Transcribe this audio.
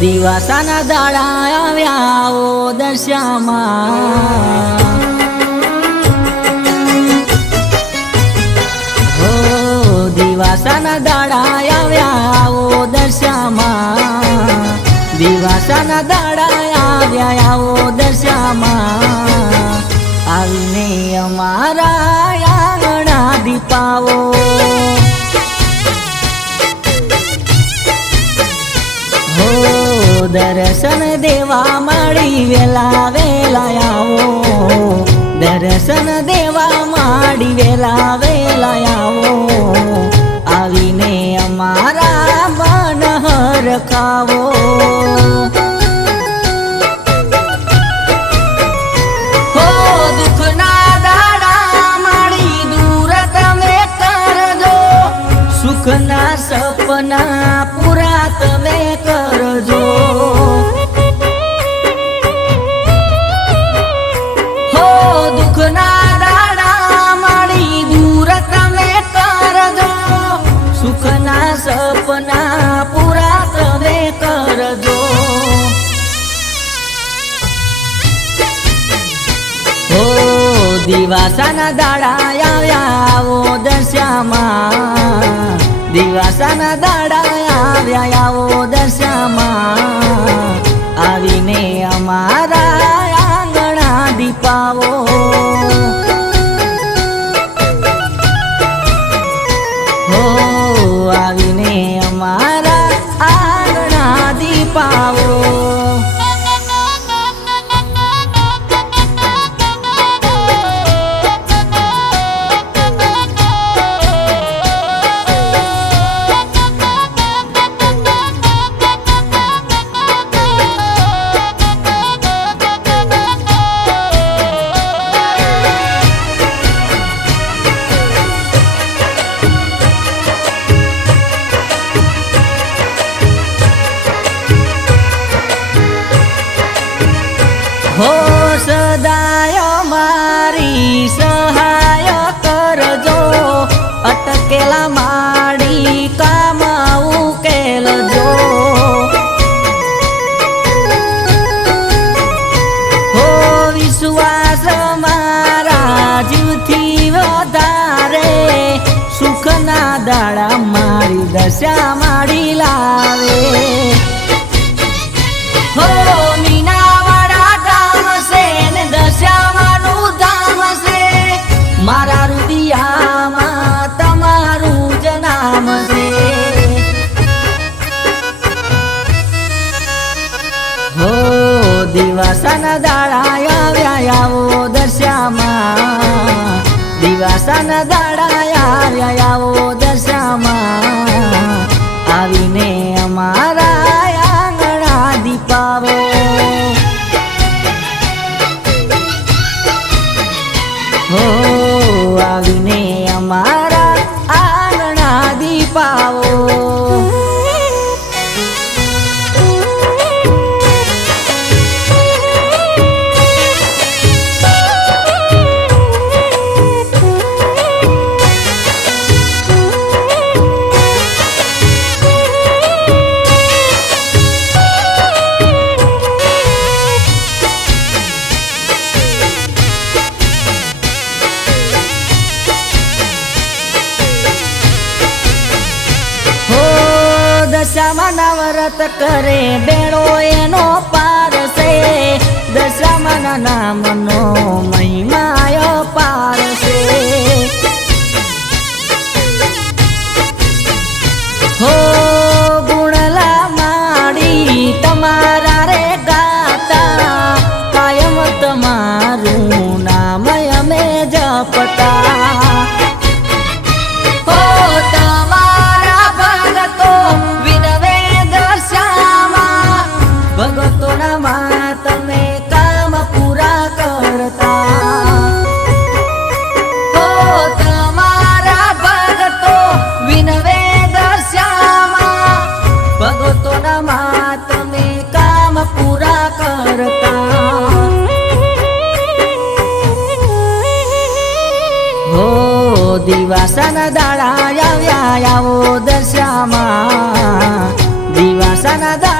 દિવાસાના દાડા આવ્યા ઓ દશામાં દિવાસાના દાડા આવ્યા ઓ દશામાં દિવાસાના દાડા આવ્યા ઓ દશામાં આવીને અમારા આંગણા દીપાવો દર્શન દેવા મળી વેલા વેલા આવો દર્શન દેવા મળી વેલા વેલા આવો આવીને અમારા મન હરખાવો હો દુઃખના દાડા મારી દૂર તમે કરજો સુખના સપના પૂરા તમે કરજો હો દુઃખના દાડા મારી દૂર તમે કરજો સુખના સપના પૂરા તમે કરજો હો દિવાસાના દાડા આવ્યા ઓ દશામાં દિવાસાના દાડા આવ્યા ઓ દશામાં આવીને અમારા આંગણા દીપાવો હો આવીને અમારા આંગણા દીપાવો હો સદાય મારી સહાય કરજો અટકેલા માડી કામ ઉકેલજો હો વિશ્વાસ મારા જીવથી વધારે સુખના દાડા મારી દશા માડી લાવે હો મારા રુદિયામાં તમારું જ નામ છે હો દિવાસાના દાડા આવ્યા ઓ દશામાં દિવાસાના દાડા આવ્યા ઓ દશામાં આવીને અમારા આંગણા દીપાવો હો આવીને અમારા આંગણા દીપાવો દશામાના વ્રત કરે બેડો એનો પારસે દશામાના નામનો મહિમાયો પારસે હો ગુણલા માડી તમારા રે ગાતા કાયમ તમારું નામ અમે જપતા હો તમારા ભગતો ભગતોના તમે કામ પૂરા કરતા હો તમારા ભગતો વિનવે દશામાં ભગતોના તમે કામ પૂરા કરતા હો દિવાસાના દાડા આવ્યા ઓ દશામાં દિવાસાના દાડા